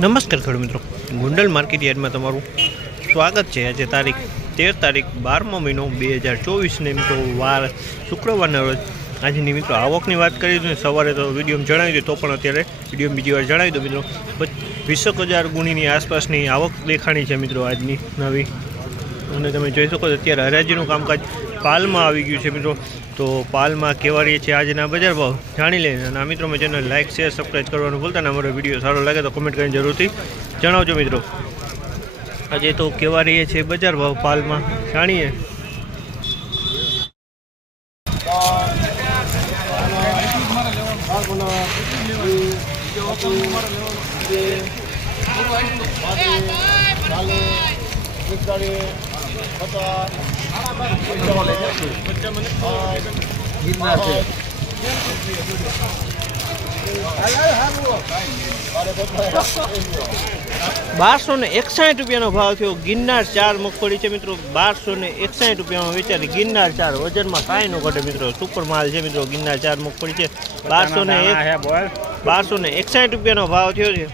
નમસ્કાર ખેડૂત મિત્રો, ગુંડલ માર્કેટ યાર્ડમાં તમારું સ્વાગત છે। આજે તારીખ 13 તારીખ 12મો મહિનો 2024ને મિત્રો વાર શુક્રવારના રોજ આજની મિત્રો આવકની વાત કરી તો સવારે તો વિડીયોમાં જણાવી દો, તો પણ અત્યારે વિડીયોમાં બીજી વાર જણાવી દો મિત્રો। 20,000 ગુણીની આસપાસની આવક દેખાણી છે મિત્રો આજની નવી। અને તમે જોઈ શકો છો અત્યારે હરાજીનું કામકાજ પાલમાં આવી ગયું છે મિત્રો। તો પાલમાં કેવા રહી છે આજના બજાર ભાવ જાણી લઈએ। અને આ મિત્રો મેં ચેનલ લાઇક શેર સબસ્ક્રાઈબ કરવાનું ભૂલતા ને। અમારો વિડીયો સારો લાગે તો કમેન્ટ કરીને જરૂરથી જણાવજો મિત્રો। આજે તો કેવા રહીએ છે બજાર ભાવ પાલમાં જાણીએ। ₹1261 ભાવ થયો। ગિરનાર 4 મગફળી છે મિત્રો, ₹1261 વેચાતી। ગિરનાર 4 વજનમાં કાંઈ ન ઘટે મિત્રો, સુપર માલ છે મિત્રો। ગિરનાર 4 મગફળી છે, ₹1261 ભાવ થયો છે।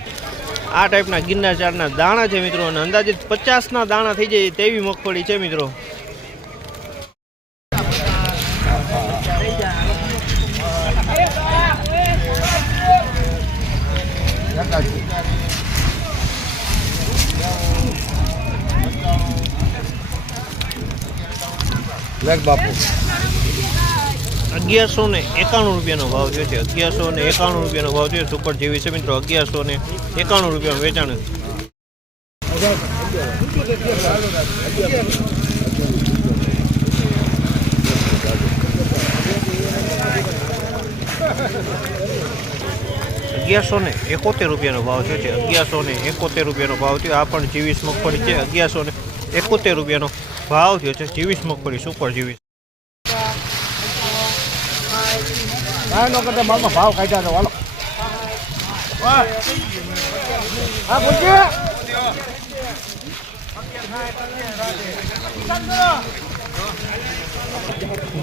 આ ટાઈપના ગિરનાર 4ના દાણા છે મિત્રો, અને અંદાજિત 50ના દાણા થઈ જાય તેવી મગફળી છે મિત્રો। ₹1191 ભાવ થયો છે। ₹1191 ભાવ થયો। સુપર જેવી છે મિત્રો, ₹1191 વેચાણ। ₹1171 ભાવ થયો છે। ₹1171 ભાવ થયો। આ પણ 24 મગફળી છે। ₹1171 ભાવ થયો છે। 24 મગફળી સુપર જેવી। ભાવ કાઢ્યા તો હાલો।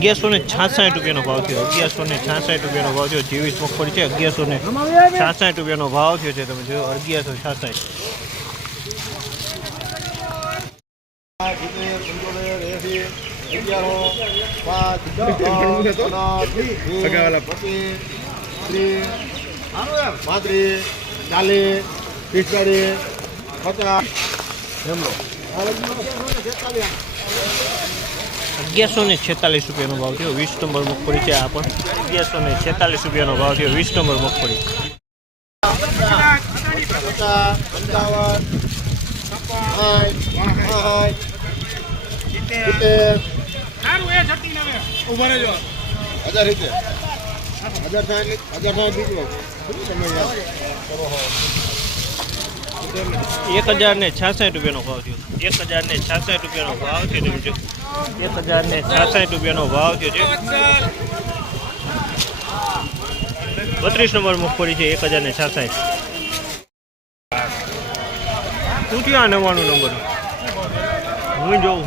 ₹1166 ભાવ થયો। ₹1166 ભાવ થયો। 24 મગફળી છે। ₹1166 ભાવ થયો છે। તમે જોયો 1166। ₹1146 ભાવ થયો। 20 નંબર મગફળી છે। આ પણ ₹1146 ભાવ થયો। 20 નંબર મગફળી। ₹1066 ભાવ થયો। ₹1066 ભાવ થયો। ₹1066 ભાવ થયો છે। 32 નંબર મગફળી છે। 1066। શું થયું આ 99 નંબર? હું જોઉં।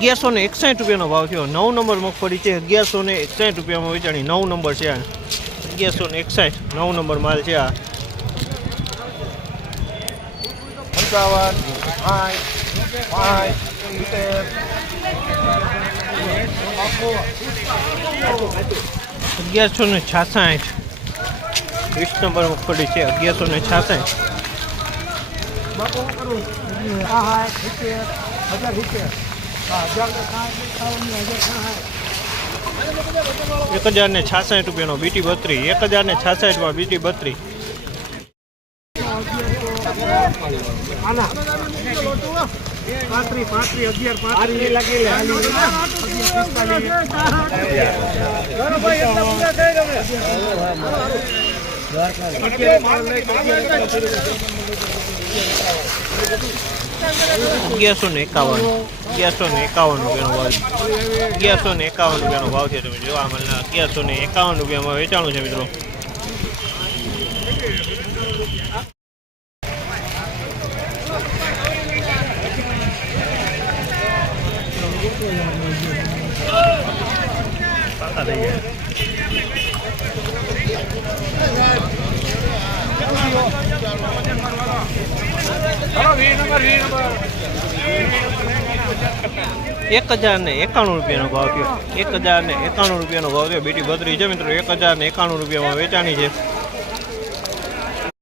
₹1161 ભાવ થયો। 9 નંબર મગફળી છે। ₹1161 વેચાણી। 9 નંબર છે આ। 1161 9 નંબર માલ છે આ। 1166 20 નંબર મગફળી છે। 1166। ₹1066 બીટી 32। 1066 બીટી 32। ₹1151 ભાવ છે। તમે જોવા મળે ₹1151 વેચાણું છે મિત્રો। પાકા થઈ જાય। ₹1091 ભાવ થયો, ₹1091 ભાવ થયો. બીટી 32 છે મિત્રો, 1091 રૂપિયામાં વેચાણી છે.